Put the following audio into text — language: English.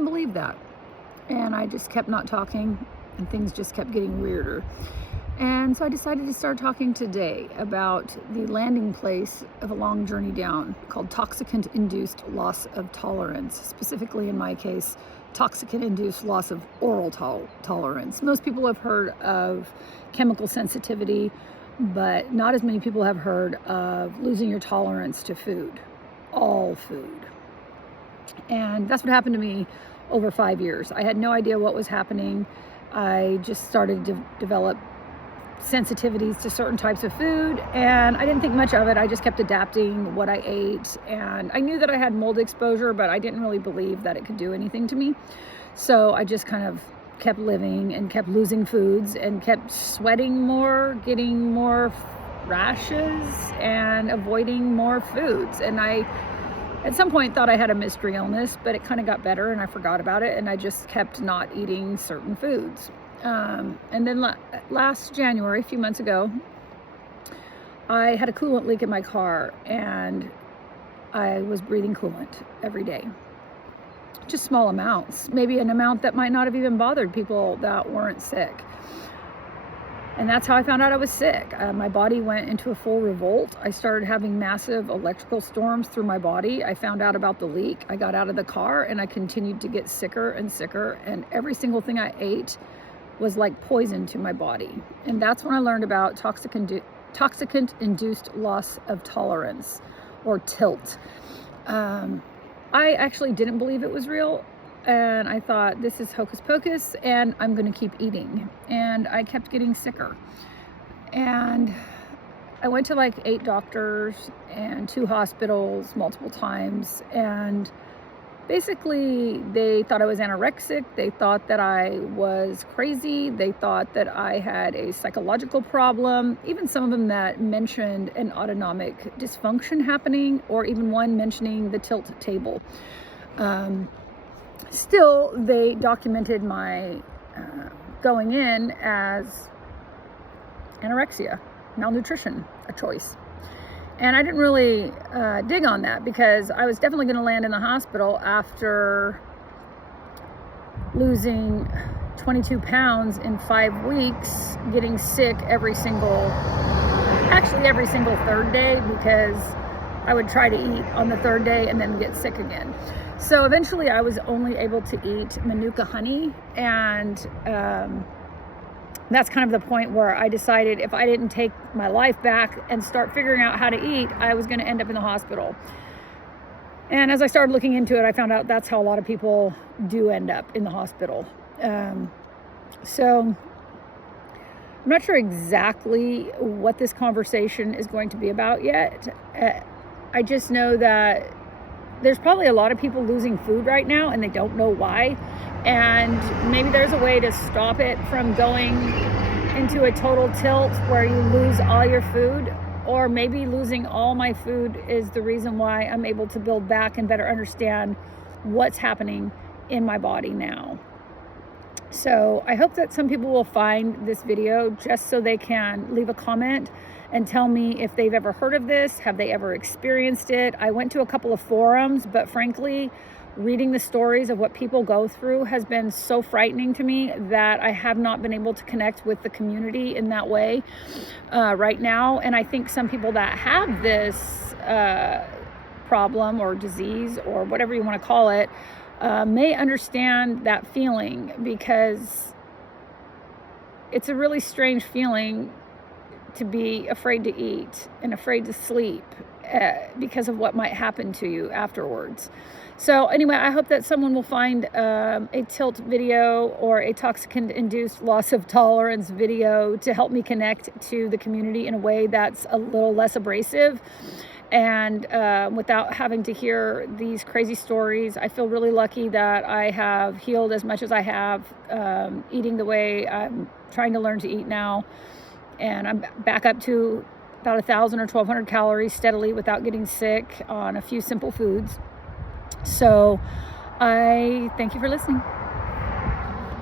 didn't believe that. And I just kept not talking, and things just kept getting weirder. And so I decided to start talking today about the landing place of a long journey down called Toxicant Induced Loss of Tolerance. Specifically, in my case, Toxicant Induced Loss of Oral Tolerance. Most people have heard of chemical sensitivity, but not as many people have heard of losing your tolerance to food, all food. And that's what happened to me over 5 years. I had no idea what was happening. I just started to develop sensitivities to certain types of food, and I didn't think much of it. I just kept adapting what I ate, and I knew that I had mold exposure, but I didn't really believe that it could do anything to me. So I just kind of kept living and kept losing foods and kept sweating more, getting more rashes, and avoiding more foods. And I at some point thought I had a mystery illness, but it kind of got better and I forgot about it, and I just kept not eating certain foods. And then last January, a few months ago, I had a coolant leak in my car, and I was breathing coolant every day. Just small amounts, maybe an amount that might not have even bothered people that weren't sick. And that's how I found out I was sick. My body went into a full revolt. I started having massive electrical storms through my body. I found out about the leak. I got out of the car and I continued to get sicker and sicker. And every single thing I ate was like poison to my body. And that's when I learned about toxicant induced loss of tolerance, or TILT. I actually didn't believe it was real. And I thought, this is hocus pocus, and I'm going to keep eating. And I kept getting sicker. And I went to like 8 doctors and 2 hospitals multiple times. And basically, they thought I was anorexic. They thought that I was crazy. They thought that I had a psychological problem. Even some of them that mentioned an autonomic dysfunction happening, or even one mentioning the tilt table. Still, they documented my going in as anorexia, malnutrition, a choice. And I didn't really dig on that, because I was definitely going to land in the hospital after losing 22 pounds in 5 weeks, getting sick every single third day, because I would try to eat on the 3rd day and then get sick again. So eventually I was only able to eat Manuka honey, and that's kind of the point where I decided if I didn't take my life back and start figuring out how to eat, I was going to end up in the hospital. And as I started looking into it, I found out that's how a lot of people do end up in the hospital. So I'm not sure exactly what this conversation is going to be about yet. I just know that there's probably a lot of people losing food right now, and they don't know why. And maybe there's a way to stop it from going into a total tilt where you lose all your food. Or maybe losing all my food is the reason why I'm able to build back and better understand what's happening in my body now. So I hope that some people will find this video just so they can leave a comment and tell me if they've ever heard of this. Have they ever experienced it? I went to a couple of forums, but frankly, reading the stories of what people go through has been so frightening to me that I have not been able to connect with the community in that way right now. And I think some people that have this problem or disease, or whatever you want to call it, may understand that feeling, because it's a really strange feeling to be afraid to eat and afraid to sleep because of what might happen to you afterwards. So anyway, I hope that someone will find a tilt video or a toxicant induced loss of tolerance video to help me connect to the community in a way that's a little less abrasive, and without having to hear these crazy stories. I feel really lucky that I have healed as much as I have, eating the way I'm trying to learn to eat now. And I'm back up to about 1,000 or 1,200 calories steadily without getting sick on a few simple foods. So I thank you for listening.